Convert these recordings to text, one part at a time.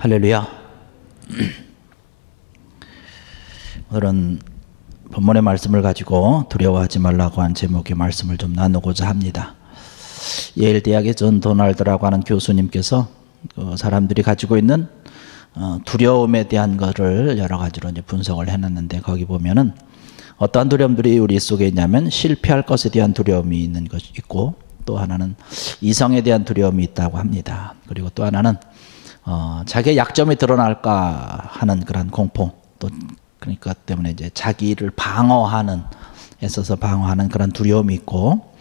할렐루야. 오늘은 본문의 말씀을 가지고 두려워하지 말라고 한 제목의 말씀을 좀 나누고자 합니다. 예일 대학의 존 도널드라고 하는 교수님께서 사람들이 가지고 있는 두려움에 대한 것을 여러 가지로 이제 분석을 해놨는데, 거기 보면은 어떠한 두려움들이 우리 속에 있냐면 실패할 것에 대한 두려움이 있는 것이 있고, 또 하나는 이성에 대한 두려움이 있다고 합니다. 그리고 또 하나는 자기의 약점이 드러날까 하는 그런 공포, 또 그러니까 때문에 이제 자기를 방어하는, 애써서 방어하는 그런 두려움이 있고,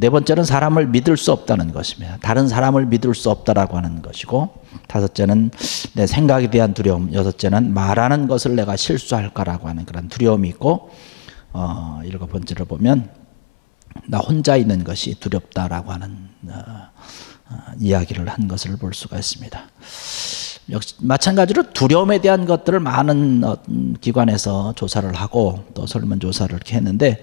네 번째는 사람을 믿을 수 없다는 것입니다. 다른 사람을 믿을 수 없다라고 하는 것이고, 다섯째는 내 생각에 대한 두려움, 여섯째는 말하는 것을 내가 실수할까라고 하는 그런 두려움이 있고, 일곱 번째로 보면 나 혼자 있는 것이 두렵다라고 하는 이야기를 한 것을 볼 수가 있습니다. 역시 마찬가지로 두려움에 대한 것들을 많은 기관에서 조사를 하고 또 설문조사를 이렇게 했는데,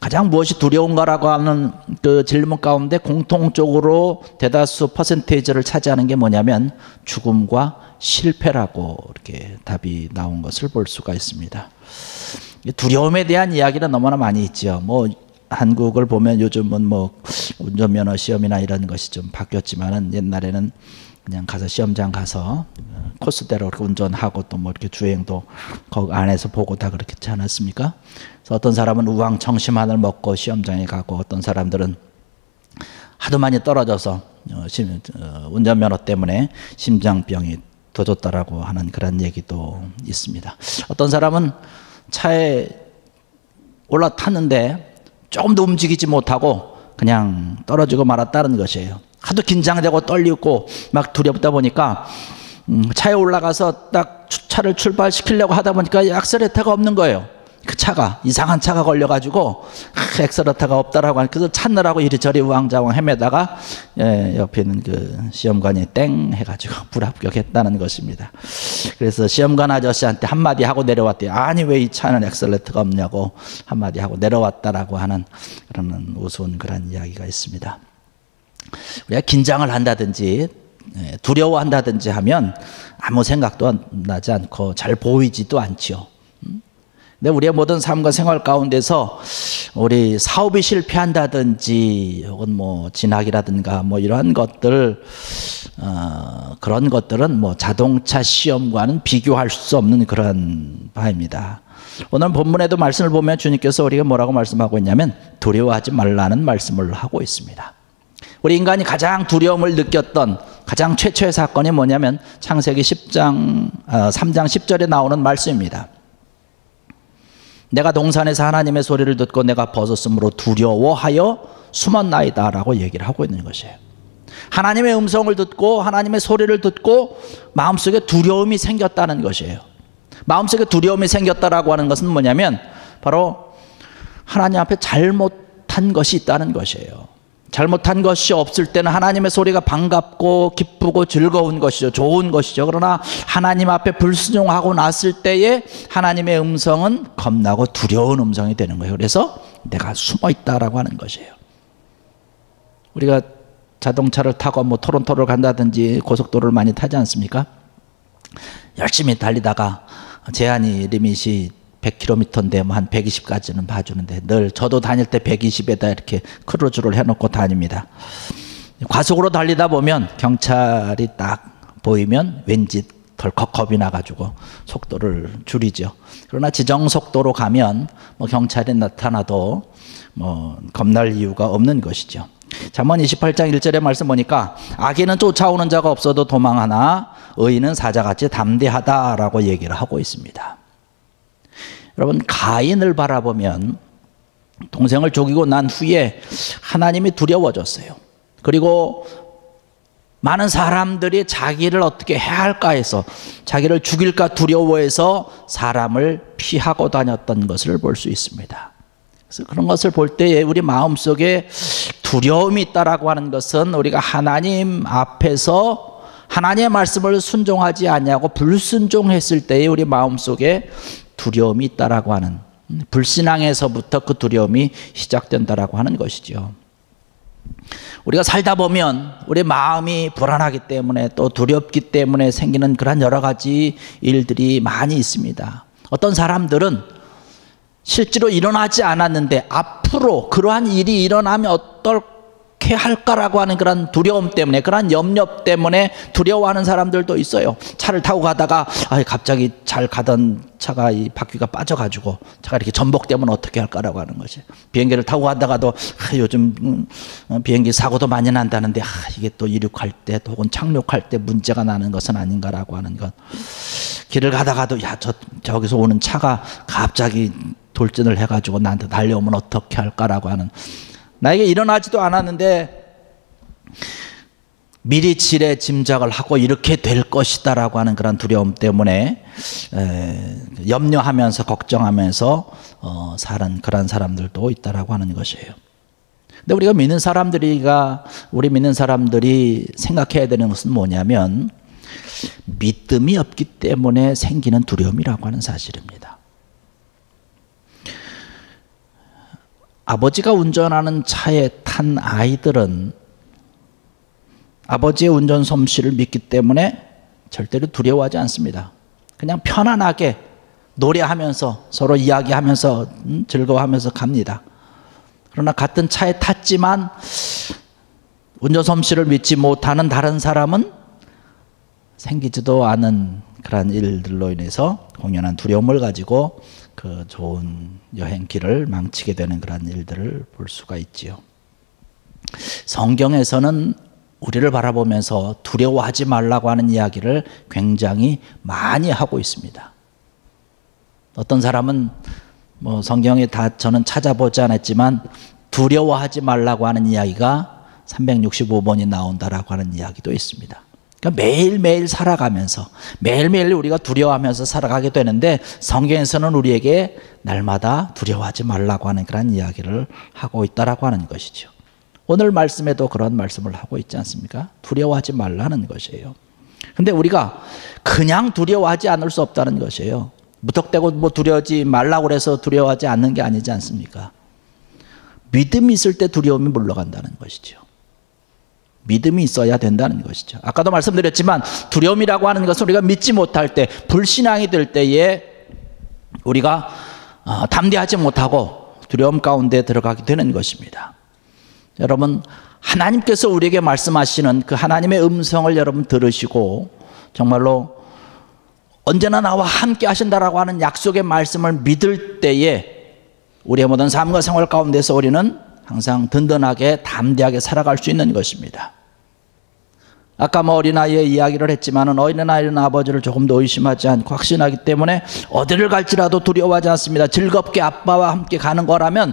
가장 무엇이 두려운가라고 하는 그 질문 가운데 공통적으로 대다수 퍼센테이지를 차지하는 게 뭐냐면 죽음과 실패라고 이렇게 답이 나온 것을 볼 수가 있습니다. 두려움에 대한 이야기는 너무나 많이 있죠. 한국을 보면 요즘은 운전면허 시험이나 이런 것이 좀 바뀌었지만은, 옛날에는 그냥 가서 시험장 가서 코스대로 이렇게 운전하고 또 이렇게 주행도 거기 안에서 보고 다 그렇게 하지 않았습니까? 그래서 어떤 사람은 우황청심환을 먹고 시험장에 가고, 어떤 사람들은 하도 많이 떨어져서 운전면허 때문에 심장병이 도졌다라고 하는 그런 얘기도 있습니다. 어떤 사람은 차에 올라탔는데 조금도 움직이지 못하고 그냥 떨어지고 말았다는 것이에요. 하도 긴장되고 떨리고 막 두렵다 보니까 차에 올라가서 딱 차를 출발시키려고 하다 보니까 액셀레터가 없는 거예요. 그 차가 이상한 차가 걸려가지고 액셀레터가 없다라고 하니까, 그래서 찾느라고 이리저리 우왕좌왕 헤매다가 옆에 있는 그 시험관이 땡 해가지고 불합격했다는 것입니다. 그래서 시험관 아저씨한테 한마디 하고 내려왔대요. 아니 왜 이 차는 액셀레터가 없냐고 한마디 하고 내려왔다라고 하는 그런 우스운 그런 이야기가 있습니다. 우리가 긴장을 한다든지 두려워한다든지 하면 아무 생각도 나지 않고 잘 보이지도 않지요. 근데 우리의 모든 삶과 생활 가운데서 우리 사업이 실패한다든지 혹은 진학이라든가 이러한 것들, 그런 것들은 자동차 시험과는 비교할 수 없는 그런 바입니다. 오늘 본문에도 말씀을 보면 주님께서 우리가 뭐라고 말씀하고 있냐면 두려워하지 말라는 말씀을 하고 있습니다. 우리 인간이 가장 두려움을 느꼈던 가장 최초의 사건이 뭐냐면 창세기 3장 10절에 나오는 말씀입니다. 내가 동산에서 하나님의 소리를 듣고 내가 벗었으므로 두려워하여 숨었나이다 라고 얘기를 하고 있는 것이에요. 하나님의 음성을 듣고 하나님의 소리를 듣고 마음속에 두려움이 생겼다는 것이에요. 마음속에 두려움이 생겼다라고 하는 것은 뭐냐면 바로 하나님 앞에 잘못한 것이 있다는 것이에요. 잘못한 것이 없을 때는 하나님의 소리가 반갑고 기쁘고 즐거운 것이죠. 좋은 것이죠. 그러나 하나님 앞에 불순종하고 났을 때에 하나님의 음성은 겁나고 두려운 음성이 되는 거예요. 그래서 내가 숨어 있다라고 하는 것이에요. 우리가 자동차를 타고 토론토를 간다든지 고속도로를 많이 타지 않습니까? 열심히 달리다가 제한이 리밋이 100km인데 한 120까지는 봐주는데, 늘 저도 다닐 때 120에다 이렇게 크루즈를 해놓고 다닙니다. 과속으로 달리다 보면 경찰이 딱 보이면 왠지 덜컥 겁이 나가지고 속도를 줄이죠. 그러나 지정속도로 가면 경찰이 나타나도 겁날 이유가 없는 것이죠. 잠언 28장 1절의 말씀 보니까 악인은 쫓아오는 자가 없어도 도망하나 의인은 사자같이 담대하다라고 얘기를 하고 있습니다. 여러분, 가인을 바라보면 동생을 죽이고 난 후에 하나님이 두려워졌어요. 그리고 많은 사람들이 자기를 어떻게 해야 할까 해서, 자기를 죽일까 두려워해서 사람을 피하고 다녔던 것을 볼 수 있습니다. 그래서 그런 것을 볼 때에 우리 마음속에 두려움이 있다라고 하는 것은 우리가 하나님 앞에서 하나님의 말씀을 순종하지 않냐고 불순종했을 때에 우리 마음속에 두려움이 있다라고 하는, 불신앙에서부터 그 두려움이 시작된다라고 하는 것이죠. 우리가 살다 보면 우리 마음이 불안하기 때문에 또 두렵기 때문에 생기는 그런 여러 가지 일들이 많이 있습니다. 어떤 사람들은 실제로 일어나지 않았는데 앞으로 그러한 일이 일어나면 어떻게 할까라고 하는 그런 두려움 때문에, 그런 염려 때문에 두려워하는 사람들도 있어요. 차를 타고 가다가 갑자기 잘 가던 차가 이 바퀴가 빠져가지고 차가 이렇게 전복되면 어떻게 할까라고 하는 것이. 비행기를 타고 가다가도 요즘 비행기 사고도 많이 난다는데 이게 또 이륙할 때 혹은 착륙할 때 문제가 나는 것은 아닌가라고 하는 것. 길을 가다가도 저기서 오는 차가 갑자기 돌진을 해가지고 나한테 달려오면 어떻게 할까라고 하는, 나에게 일어나지도 않았는데 미리 지레 짐작을 하고 이렇게 될 것이다 라고 하는 그런 두려움 때문에 염려하면서 걱정하면서 사는 그런 사람들도 있다라고 하는 것이에요. 근데 우리 믿는 사람들이 생각해야 되는 것은 뭐냐면 믿음이 없기 때문에 생기는 두려움이라고 하는 사실입니다. 아버지가 운전하는 차에 탄 아이들은 아버지의 운전 솜씨를 믿기 때문에 절대로 두려워하지 않습니다. 그냥 편안하게 노래하면서 서로 이야기하면서 즐거워하면서 갑니다. 그러나 같은 차에 탔지만 운전 솜씨를 믿지 못하는 다른 사람은 생기지도 않은 그런 일들로 인해서 공연한 두려움을 가지고 그 좋은 여행길을 망치게 되는 그런 일들을 볼 수가 있지요. 성경에서는 우리를 바라보면서 두려워하지 말라고 하는 이야기를 굉장히 많이 하고 있습니다. 어떤 사람은 성경에 다 저는 찾아보지 않았지만 두려워하지 말라고 하는 이야기가 365번이 나온다라고 하는 이야기도 있습니다. 그러니까 매일매일 살아가면서 매일매일 우리가 두려워하면서 살아가게 되는데 성경에서는 우리에게 날마다 두려워하지 말라고 하는 그런 이야기를 하고 있다라고 하는 것이죠. 오늘 말씀에도 그런 말씀을 하고 있지 않습니까? 두려워하지 말라는 것이에요. 근데 우리가 그냥 두려워하지 않을 수 없다는 것이에요. 무턱대고 두려워하지 말라고 해서 두려워하지 않는 게 아니지 않습니까? 믿음이 있을 때 두려움이 물러간다는 것이죠. 믿음이 있어야 된다는 것이죠. 아까도 말씀드렸지만 두려움이라고 하는 것은 우리가 믿지 못할 때, 불신앙이 될 때에 우리가 담대하지 못하고 두려움 가운데 들어가게 되는 것입니다. 여러분, 하나님께서 우리에게 말씀하시는 그 하나님의 음성을 여러분 들으시고 정말로 언제나 나와 함께 하신다라고 하는 약속의 말씀을 믿을 때에 우리의 모든 삶과 생활 가운데서 우리는 항상 든든하게 담대하게 살아갈 수 있는 것입니다. 아까 어린아이의 이야기를 했지만 어린아이는 아버지를 조금 더 의심하지 않고 확신하기 때문에 어디를 갈지라도 두려워하지 않습니다. 즐겁게 아빠와 함께 가는 거라면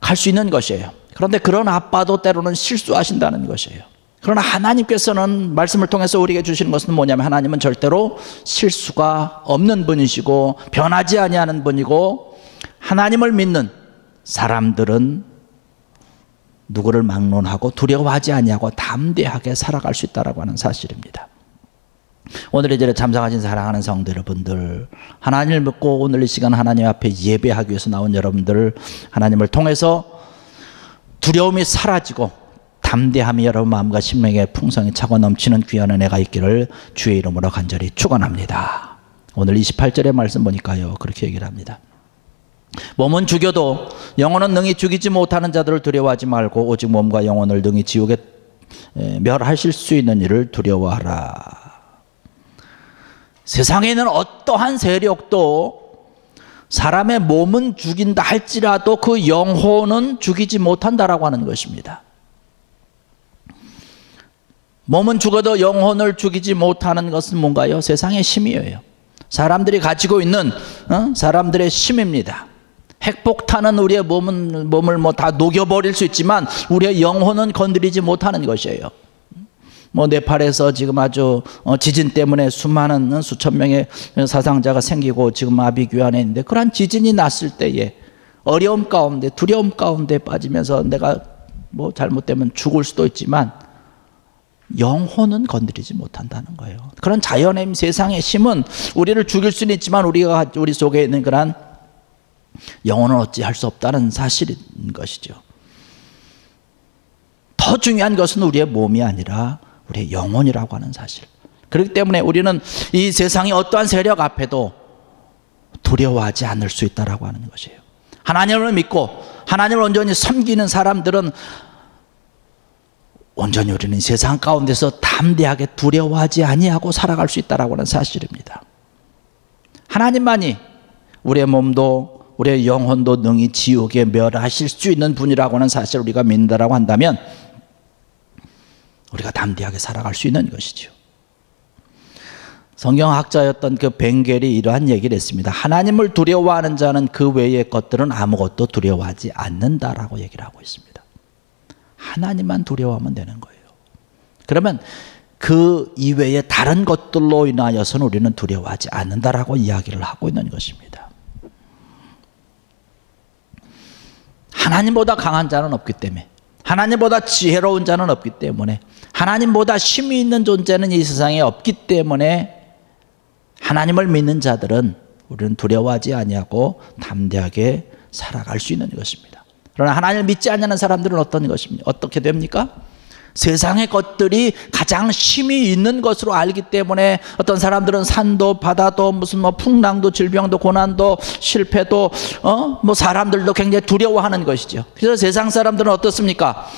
갈 수 있는 것이에요. 그런데 그런 아빠도 때로는 실수하신다는 것이에요. 그러나 하나님께서는 말씀을 통해서 우리에게 주시는 것은 뭐냐면 하나님은 절대로 실수가 없는 분이시고 변하지 아니하는 분이고 하나님을 믿는 사람들은 누구를 막론하고 두려워하지 아니하고 담대하게 살아갈 수 있다라고 하는 사실입니다. 오늘 이 자리에 참석하신 사랑하는 성도 여러분들, 하나님을 믿고 오늘 이 시간 하나님 앞에 예배하기 위해서 나온 여러분들, 하나님을 통해서 두려움이 사라지고 담대함이 여러분 마음과 심령에 풍성히 차고 넘치는 귀한 은혜가 있기를 주의 이름으로 간절히 축원합니다. 오늘 28절의 말씀 보니까요 그렇게 얘기를 합니다. 몸은 죽여도 영혼은 능히 죽이지 못하는 자들을 두려워하지 말고 오직 몸과 영혼을 능히 지옥에 멸하실 수 있는 일을 두려워하라. 세상에 있는 어떠한 세력도 사람의 몸은 죽인다 할지라도 그 영혼은 죽이지 못한다라고 하는 것입니다. 몸은 죽어도 영혼을 죽이지 못하는 것은 뭔가요? 세상의 힘이에요. 사람들이 가지고 있는 사람들의 힘입니다. 핵폭탄은 우리의 몸을 다 녹여버릴 수 있지만 우리의 영혼은 건드리지 못하는 것이에요. 네팔에서 지금 아주 지진 때문에 수천 명의 사상자가 생기고 지금 마비규환에 있는데, 그러한 지진이 났을 때에 어려움 가운데 두려움 가운데 빠지면서 내가 잘못되면 죽을 수도 있지만 영혼은 건드리지 못한다는 거예요. 그런 자연의 힘, 세상의 힘은 우리를 죽일 수는 있지만 우리 속에 있는 그런 영혼은 어찌할 수 없다는 사실인 것이죠. 더 중요한 것은 우리의 몸이 아니라 우리의 영혼이라고 하는 사실. 그렇기 때문에 우리는 이 세상의 어떠한 세력 앞에도 두려워하지 않을 수 있다라고 하는 것이에요. 하나님을 믿고 하나님을 온전히 섬기는 사람들은 온전히 우리는 세상 가운데서 담대하게 두려워하지 아니하고 살아갈 수 있다라고 하는 사실입니다. 하나님만이 우리의 몸도 우리의 영혼도 능히 지옥에 멸하실 수 있는 분이라고 하는 사실을 우리가 믿는다라고 한다면 우리가 담대하게 살아갈 수 있는 것이죠. 성경학자였던 그 벵겔이 이러한 얘기를 했습니다. 하나님을 두려워하는 자는 그 외의 것들은 아무것도 두려워하지 않는다라고 얘기를 하고 있습니다. 하나님만 두려워하면 되는 거예요. 그러면 그 이외의 다른 것들로 인하여서는 우리는 두려워하지 않는다라고 이야기를 하고 있는 것입니다. 하나님보다 강한 자는 없기 때문에, 하나님보다 지혜로운 자는 없기 때문에, 하나님보다 힘이 있는 존재는 이 세상에 없기 때문에 하나님을 믿는 자들은 우리는 두려워하지 아니하고 담대하게 살아갈 수 있는 것입니다. 그러나 하나님을 믿지 않는 사람들은 어떤 것입니까? 어떻게 됩니까? 세상의 것들이 가장 힘이 있는 것으로 알기 때문에 어떤 사람들은 산도 바다도 무슨 풍랑도 질병도 고난도 실패도 사람들도 굉장히 두려워하는 것이죠. 그래서 세상 사람들은 어떻습니까?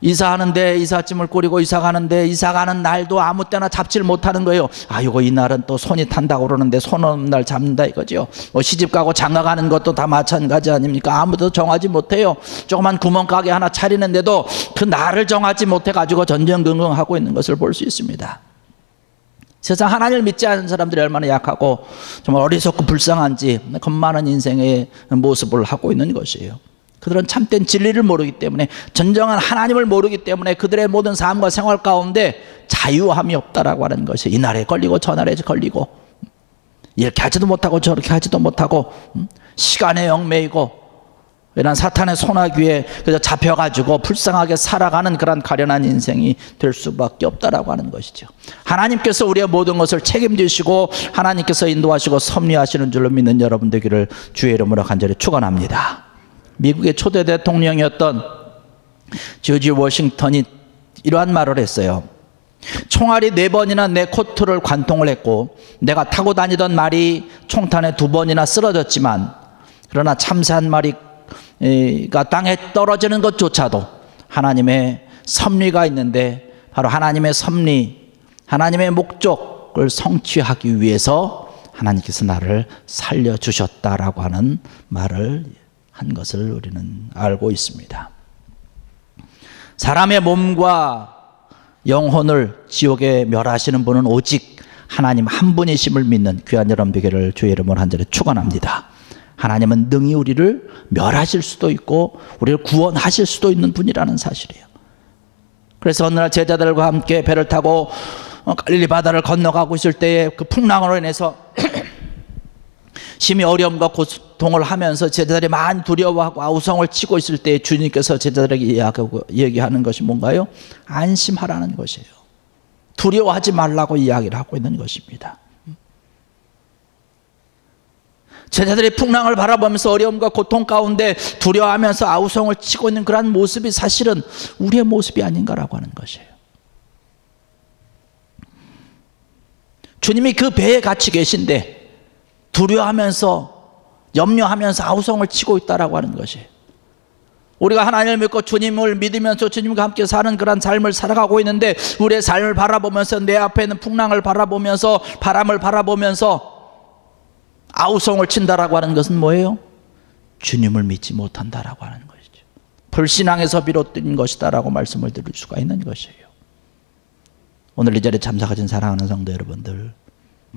이사하는데 이삿짐을 꾸리고 이사 가는데 이사 가는 날도 아무 때나 잡지를 못하는 거예요. 이거 이날은 또 손이 탄다고 그러는데 손 없는 날 잡는다 이거죠. 시집 가고 장가 가는 것도 다 마찬가지 아닙니까? 아무도 정하지 못해요. 조그만 구멍가게 하나 차리는데도 그 날을 정하지 못해 가지고 전전긍긍하고 있는 것을 볼 수 있습니다. 세상 하나님을 믿지 않는 사람들이 얼마나 약하고 정말 어리석고 불쌍한지 겁많은 인생의 모습을 하고 있는 것이에요. 그들은 참된 진리를 모르기 때문에, 진정한 하나님을 모르기 때문에 그들의 모든 삶과 생활 가운데 자유함이 없다라고 하는 것이, 이날에 걸리고 저날에 걸리고 이렇게 하지도 못하고 저렇게 하지도 못하고 시간에 얽매이고 이런 사탄의 소나기에 그저 잡혀가지고 불쌍하게 살아가는 그런 가련한 인생이 될 수밖에 없다라고 하는 것이죠. 하나님께서 우리의 모든 것을 책임지시고 하나님께서 인도하시고 섭리하시는 줄로 믿는 여러분 되기를 주의 이름으로 간절히 축원합니다. 미국의 초대 대통령이었던 조지 워싱턴이 이러한 말을 했어요. 총알이 4번이나 내 코트를 관통을 했고 내가 타고 다니던 말이 총탄에 2번이나 쓰러졌지만, 그러나 참새 한 마리가 땅에 떨어지는 것조차도 하나님의 섭리가 있는데, 바로 하나님의 섭리, 하나님의 목적을 성취하기 위해서 하나님께서 나를 살려주셨다라고 하는 말을 한 것을 우리는 알고 있습니다. 사람의 몸과 영혼을 지옥에 멸하시는 분은 오직 하나님 한 분이심을 믿는 귀한 여러분 되기를 주의 이름으로 간절히 축원합니다. 하나님은 능히 우리를 멸하실 수도 있고 우리를 구원하실 수도 있는 분이라는 사실이에요. 그래서 어느 날 제자들과 함께 배를 타고 갈릴리 바다를 건너가고 있을 때에 그 풍랑으로 인해서 심히 어려움과 고통을 하면서 제자들이 많이 두려워하고 아우성을 치고 있을 때 주님께서 제자들에게 얘기하는 것이 뭔가요? 안심하라는 것이에요. 두려워하지 말라고 이야기를 하고 있는 것입니다. 제자들이 풍랑을 바라보면서 어려움과 고통 가운데 두려워하면서 아우성을 치고 있는 그런 모습이 사실은 우리의 모습이 아닌가라고 하는 것이에요. 주님이 그 배에 같이 계신데 두려워하면서 염려하면서 아우성을 치고 있다라고 하는 것이에요. 우리가 하나님을 믿고 주님을 믿으면서 주님과 함께 사는 그런 삶을 살아가고 있는데 우리의 삶을 바라보면서 내 앞에 있는 풍랑을 바라보면서 바람을 바라보면서 아우성을 친다라고 하는 것은 뭐예요? 주님을 믿지 못한다라고 하는 것이죠. 불신앙에서 비롯된 것이다라고 말씀을 드릴 수가 있는 것이에요. 오늘 이 자리에 참석하신 사랑하는 성도 여러분들,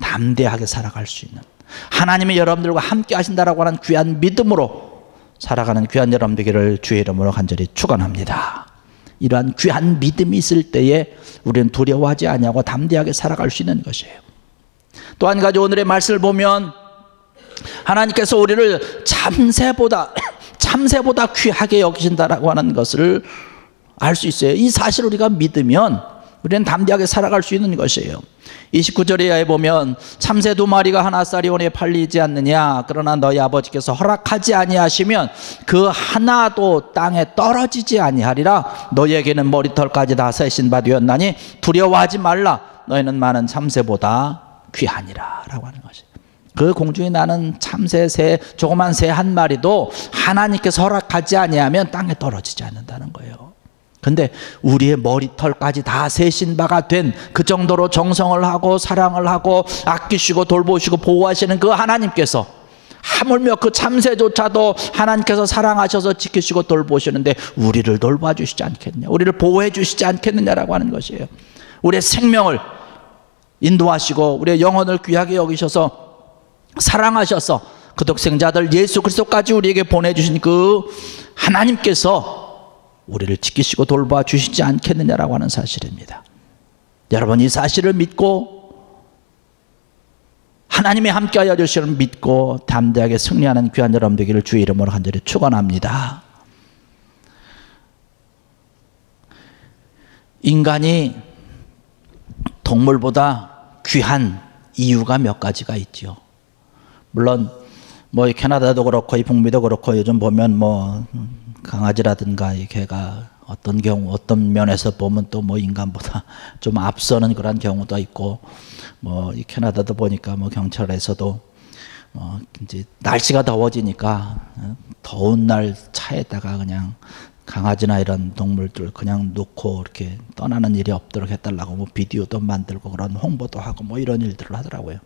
담대하게 살아갈 수 있는, 하나님이 여러분들과 함께 하신다라고 하는 귀한 믿음으로 살아가는 귀한 여러분 되기를 주의 이름으로 간절히 축원합니다. 이러한 귀한 믿음이 있을 때에 우리는 두려워하지 아니하고 담대하게 살아갈 수 있는 것이에요. 또 한 가지 오늘의 말씀을 보면 하나님께서 우리를 참새보다 귀하게 여기신다라고 하는 것을 알 수 있어요. 이 사실을 우리가 믿으면 우리는 담대하게 살아갈 수 있는 것이에요. 29절에 보면 참새 2마리가 하나살이 원에 팔리지 않느냐, 그러나 너희 아버지께서 허락하지 아니하시면 그 하나도 땅에 떨어지지 아니하리라. 너희에게는 머리털까지 다 세신 바 되었나니 두려워하지 말라. 너희는 많은 참새보다 귀하니라 라고 하는 것이에요. 그 공중에 나는 참새, 새, 조그만 새 한 마리도 하나님께서 허락하지 아니하면 땅에 떨어지지 않는다는 거예요. 근데 우리의 머리털까지 다 세신 바가 된 그 정도로 정성을 하고 사랑을 하고 아끼시고 돌보시고 보호하시는 그 하나님께서 하물며 그 참새조차도 하나님께서 사랑하셔서 지키시고 돌보시는데 우리를 돌봐주시지 않겠느냐, 우리를 보호해 주시지 않겠느냐라고 하는 것이에요. 우리의 생명을 인도하시고 우리의 영혼을 귀하게 여기셔서 사랑하셔서 그 독생자들 예수 그리스도까지 우리에게 보내주신 그 하나님께서 우리를 지키시고 돌봐 주시지 않겠느냐라고 하는 사실입니다. 여러분, 이 사실을 믿고 하나님이 함께하여 주시는 믿고 담대하게 승리하는 귀한 여러분 되기를 주의 이름으로 간절히 축원합니다. 인간이 동물보다 귀한 이유가 몇 가지가 있죠. 물론 뭐 캐나다도 그렇고 이 북미도 그렇고 요즘 보면 뭐 강아지라든가 이 개가 어떤 경우 어떤 면에서 보면 또 뭐 인간보다 좀 앞서는 그런 경우도 있고, 뭐 이 캐나다도 보니까 뭐 경찰에서도 이제 날씨가 더워지니까 더운 날 차에다가 그냥 강아지나 이런 동물들 그냥 놓고 이렇게 떠나는 일이 없도록 해달라고 뭐 비디오도 만들고 그런 홍보도 하고 뭐 이런 일들을 하더라고요.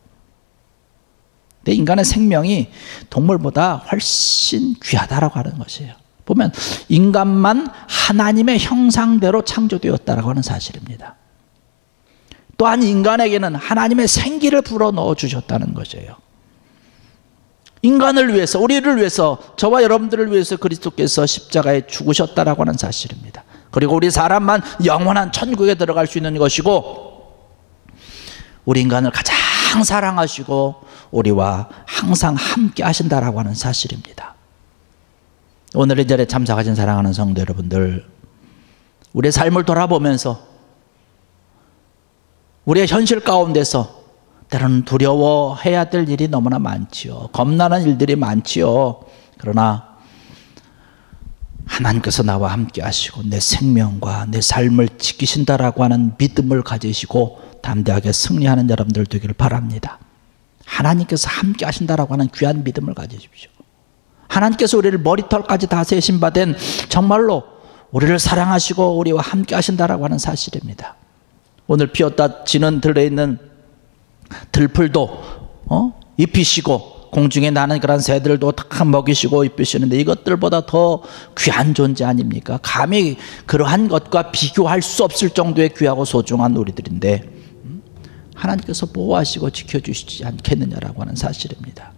근데 인간의 생명이 동물보다 훨씬 귀하다라고 하는 것이에요. 보면 인간만 하나님의 형상대로 창조되었다라고 하는 사실입니다. 또한 인간에게는 하나님의 생기를 불어넣어 주셨다는 것이에요. 인간을 위해서, 우리를 위해서, 저와 여러분들을 위해서 그리스도께서 십자가에 죽으셨다라고 하는 사실입니다. 그리고 우리 사람만 영원한 천국에 들어갈 수 있는 것이고, 우리 인간을 가장 사랑하시고 우리와 항상 함께 하신다라고 하는 사실입니다. 오늘 이 자리에 참석하신 사랑하는 성도 여러분들, 우리의 삶을 돌아보면서 우리의 현실 가운데서 때로는 두려워해야 될 일이 너무나 많지요. 겁나는 일들이 많지요. 그러나 하나님께서 나와 함께 하시고 내 생명과 내 삶을 지키신다라고 하는 믿음을 가지시고 담대하게 승리하는 여러분들 되기를 바랍니다. 하나님께서 함께 하신다라고 하는 귀한 믿음을 가지십시오. 하나님께서 우리를 머리털까지 다 세신 바 된 정말로 우리를 사랑하시고 우리와 함께 하신다라고 하는 사실입니다. 오늘 피었다 지는 들에 있는 들풀도 입히시고 공중에 나는 그런 새들도 다 먹이시고 입히시는데 이것들보다 더 귀한 존재 아닙니까? 감히 그러한 것과 비교할 수 없을 정도의 귀하고 소중한 우리들인데 하나님께서 보호하시고 지켜주시지 않겠느냐라고 하는 사실입니다.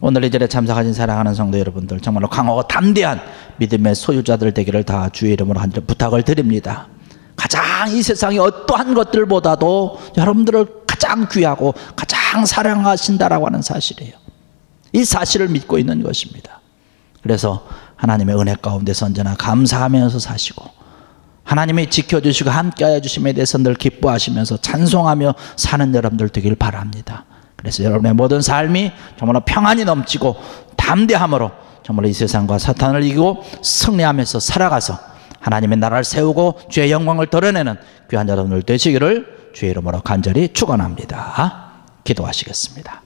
오늘 이 자리에 참석하신 사랑하는 성도 여러분들, 정말로 강하고 담대한 믿음의 소유자들 되기를 다 주의 이름으로 간절히 부탁을 드립니다. 가장 이 세상의 어떠한 것들보다도 여러분들을 가장 귀하고 가장 사랑하신다라고 하는 사실이에요. 이 사실을 믿고 있는 것입니다. 그래서 하나님의 은혜 가운데서 언제나 감사하면서 사시고 하나님이 지켜주시고 함께하여 주심에 대해서 늘 기뻐하시면서 찬송하며 사는 여러분들 되길 바랍니다. 그래서 여러분의 모든 삶이 정말로 평안이 넘치고 담대함으로 정말로 이 세상과 사탄을 이기고 승리하면서 살아가서 하나님의 나라를 세우고 주의 영광을 드러내는 귀한 여러분들 되시기를 주의 이름으로 간절히 축원합니다. 기도하시겠습니다.